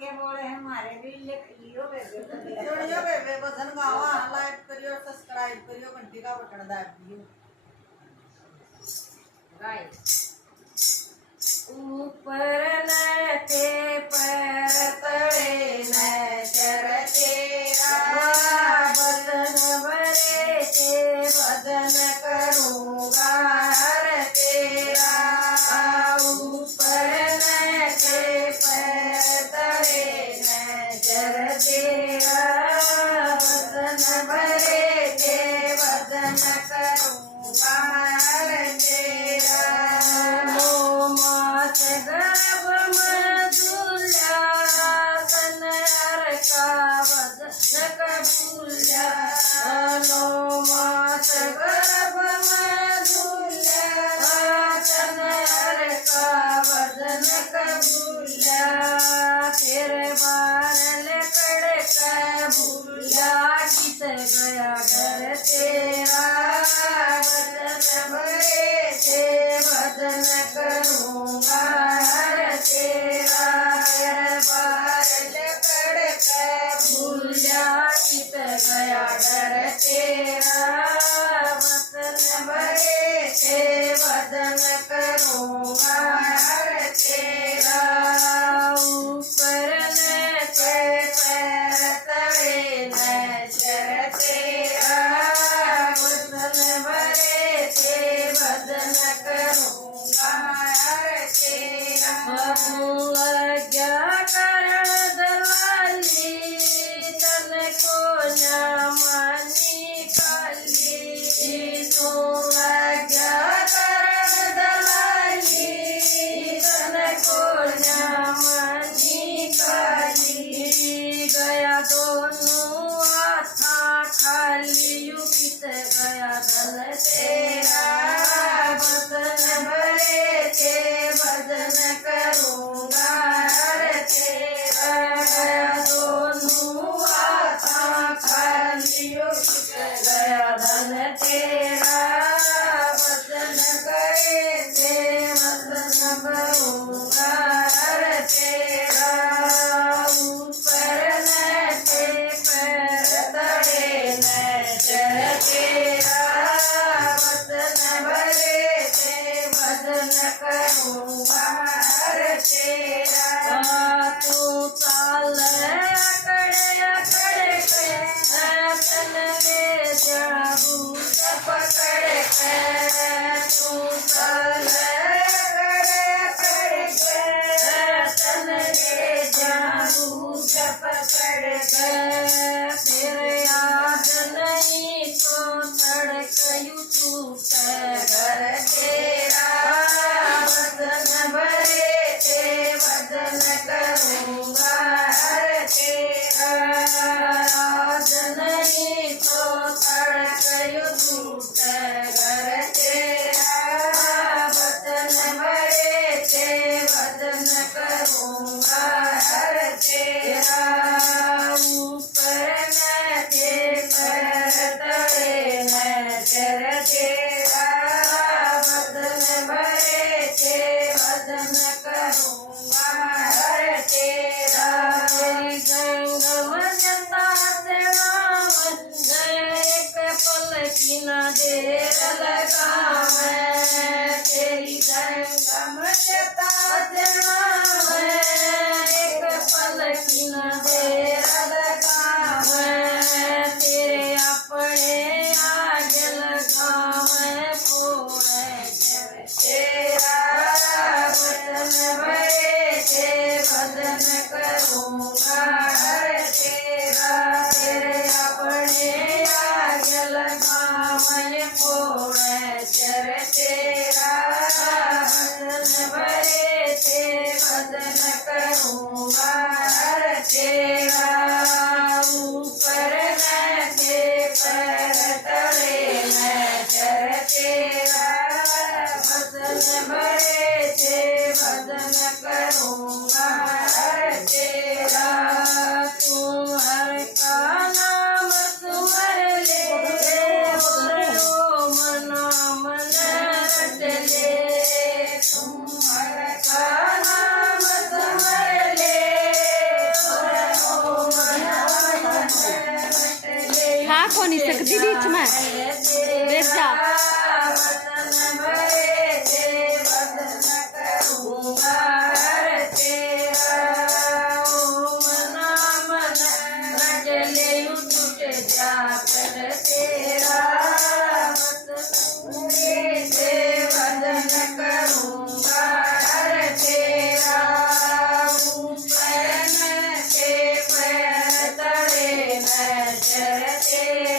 के बोले हमारे भी लियो भजन गावा लाइक करियो सब्सक्राइब करियो घंटी का बटन दाब दियो राइट ऊपर नते पर तड़े नजर तेरा बदन भरे ते बदन करूँगा हर तेरा ऊपर नते पर तड़े नजर तेरा बदन भरे ते बदन करूँगा हर तेरा गर्भ मधुल्या तन का बदन कबूल्या नो मास गर्भ मधुल्या तन का बदन कबूल्या फिर बारल कड़क भूल्या गीत गया घर तेरा बदन भरे थे बदन करूँगा हर तेरा बारल कड़क भूल्या गीत गया डर तेरा बदन भरे थे बदन करूँगा हर तेरा ऊपर पैर तड़े नजर तेरा बदन भरे थे बदन करूँगा हर तेरा क्या करण दलाली तन को न मानी काली तू क्या करण दलाली तन को न मानी काली गया दोनों हाथा खाली युगित गया धन तेरा बदन भरे थे बदन करूँगा हर तेरा गया दोनों हाथा खाली युगित गया धन तेरा बदन करे थे बदन करूँगा हर तेरा ऊपर नते पैर तड़े नजर तेरा बदन भरे थे बदन करूँगा हर तेरा तू चाल अकड़े अकड़ के तन दे जाबू पकड़ के तू चाल अकड़े अकड़ के तन दे जाबू पकड़ के फिर याद नहीं तो तड़कयू टूट घर तेरा बदन भरे थे बदन करूँगा हर तेरा याद नहीं तो तड़कयू टूट घर तेरा बदन भरे थे बदन करूँगा हर तेरा ऊपर नते पैर तड़े नजर तेरा बदन भरे थे बदन करूँगा हर तेरा तेरी गंगम जता से नाम एक पल की न देर लगावे तेरी गंगम जता से नाम एक पल की न देर लगावे तेरे अपने आगे लगावे पूरे तेरा बदन भरे थे बदन करूँगा हर तेरा तेरे अपने आगे लगावे पूरे तेरा बदन भरे थे बदन करूँगा हर तेरा सकती बीच में बैठ जा। वतन भरे थे भजन करूँगा हर तेरा। ओ मना मन रटले टूट जा कर तेरा। वतन भरे थे भजन करूँगा हर तेरा। पैर के पैर तले नजर तेरा।